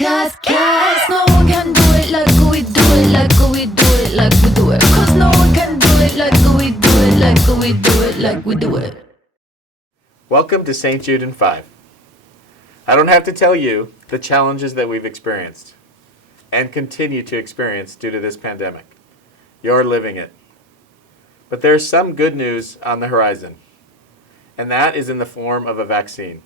Cause no one can do it like we do it, like we do it, like we do it. Cause no one can do it like we do it, like we do it, like we do it. Welcome to St. Jude in 5. I don't have to tell you the challenges that we've experienced and continue to experience due to this pandemic. You're living it. But there's some good news on the horizon, and that is in the form of a vaccine,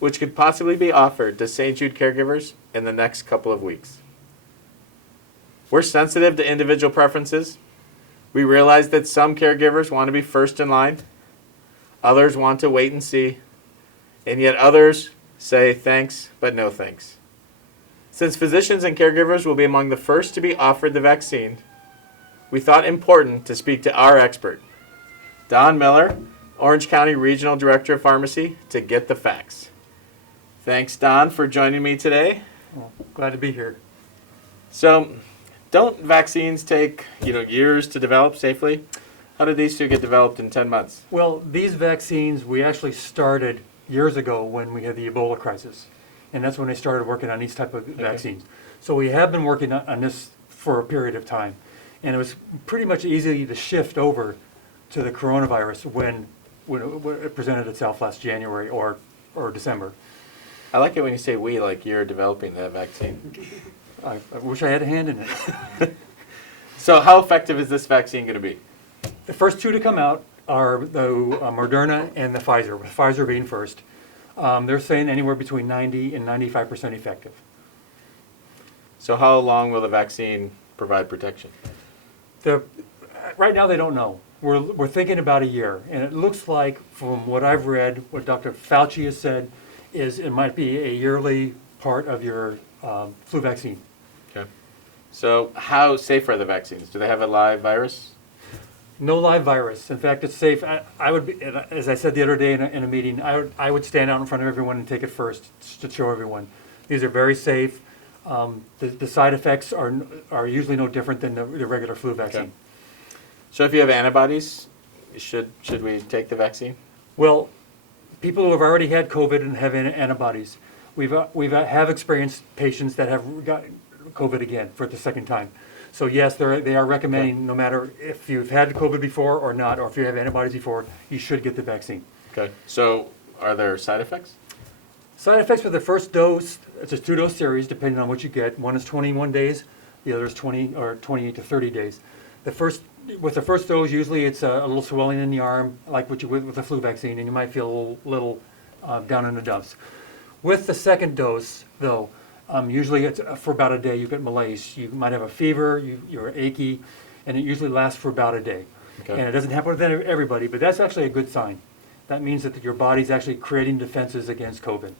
which could possibly be offered to St. Jude caregivers in the next couple of weeks. We're sensitive to individual preferences. We realize that some caregivers want to be first in line, others want to wait and see, and yet others say thanks, but no thanks. Since physicians and caregivers will be among the first to be offered the vaccine, we thought important to speak to our expert, Don Miller, Orange County Regional Director of Pharmacy, to get the facts. Thanks, Don, for joining me today. Well, glad to be here. So, don't vaccines take years to develop safely? How did these two get developed in 10 months? Well, these vaccines we actually started years ago when we had the Ebola crisis, and that's when they started working on these type of vaccines. So we have been working on this for a period of time, and it was pretty much easy to shift over to the coronavirus when it presented itself last January or December. I like it when you say we, like you're developing that vaccine. I wish I had a hand in it. So how effective is this vaccine going to be? The first two to come out are the Moderna and the Pfizer, with Pfizer being first. They're saying anywhere between 90 and 95% effective. So how long will the vaccine provide protection? Right now they don't know. We're thinking about a year, and it looks like from what I've read, what Dr. Fauci has said, is it might be a yearly part of your flu vaccine. Okay. So how safe are the vaccines? Do they have a live virus? No live virus. In fact, it's safe. I would be, as I said the other day in a meeting, I would stand out in front of everyone and take it first to show everyone. These are very safe. The side effects are usually no different than the regular flu vaccine. Okay. So if you have antibodies, should we take the vaccine? Well, people who have already had COVID and have antibodies, have experienced patients that have got COVID again for the second time. So yes, they are recommending no matter if you've had COVID before or not, or if you have antibodies before, you should get the vaccine. Okay. So are there side effects? Side effects with the first dose, it's a 2-dose series depending on what you get. One is 21 days, the other is 20 or 28 to 30 days. With the first dose, usually it's a little swelling in the arm, like what you would with the flu vaccine, and you might feel a little down in the dumps. With the second dose, though, usually it's for about a day you get malaise. You might have a fever, you're achy, and it usually lasts for about a day. Okay. And it doesn't happen with everybody, but that's actually a good sign. That means that your body's actually creating defenses against COVID.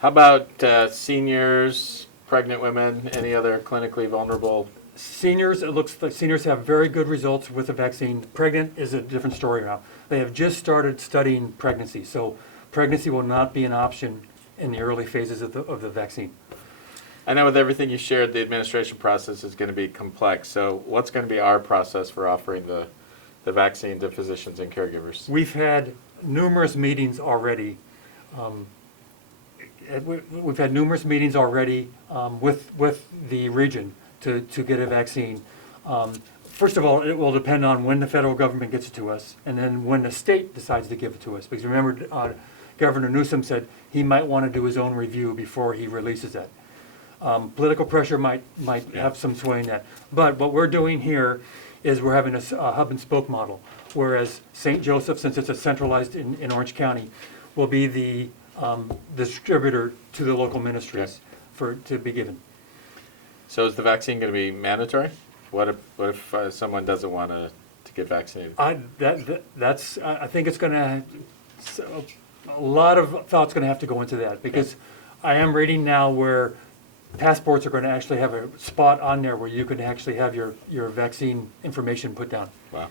How about seniors, pregnant women, any other clinically vulnerable? Seniors, it looks like seniors have very good results with the vaccine. Pregnant is a different story now. They have just started studying pregnancy, so pregnancy will not be an option in the early phases of the vaccine. I know with everything you shared, the administration process is going to be complex. So what's going to be our process for offering the vaccine to physicians and caregivers? We've had numerous meetings already. We've had numerous meetings already with the region to get a vaccine. First of all, it will depend on when the federal government gets it to us, and then when the state decides to give it to us. Because remember, Governor Newsom said he might want to do his own review before he releases it. Political pressure might have some sway in that. But what we're doing here is we're having a hub and spoke model, whereas St. Joseph, since it's a centralized in Orange County, will be the distributor to the local ministries to be given. So is the vaccine going to be mandatory? What if someone doesn't want to get vaccinated? I think it's going to, a lot of thought's going to have to go into that, because I am reading now where passports are going to actually have a spot on there where you can actually have your vaccine information put down. Wow.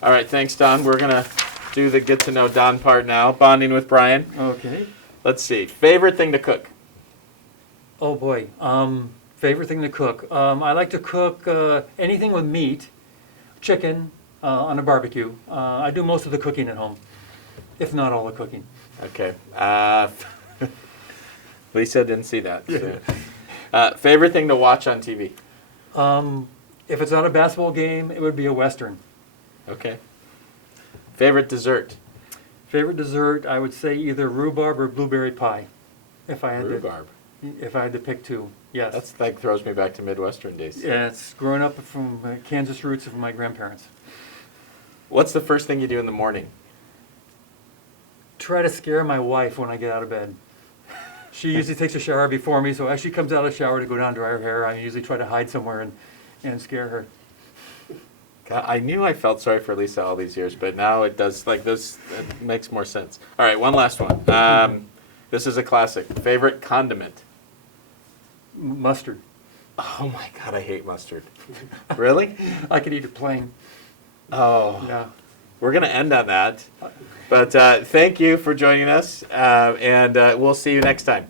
All right, thanks, Don. We're going to do the get to know Don part now, bonding with Brian. Okay. Let's see. Favorite thing to cook? Oh boy. Favorite thing to cook. I like to cook anything with meat, chicken on a barbecue. I do most of the cooking at home, if not all the cooking. Okay. Lisa didn't see that. So. Favorite thing to watch on TV? If it's not a basketball game, it would be a Western. Okay. Favorite dessert? Favorite dessert, I would say either rhubarb or blueberry pie. If I had Rhubarb. if I had to pick two, yes. That's like throws me back to Midwestern days. Yeah, it's growing up from Kansas roots from my grandparents. What's the first thing you do in the morning? Try to scare my wife when I get out of bed. She usually takes a shower before me, so as she comes out of the shower to go down and dry her hair, I usually try to hide somewhere and scare her. God, I knew I felt sorry for Lisa all these years, but now it does, like, this, it makes more sense. All right, one last one. This is a classic. Favorite condiment? Mustard. Oh my God, I hate mustard. Really? I could eat it plain. Oh. Yeah. We're going to end on that. But thank you for joining us, and we'll see you next time.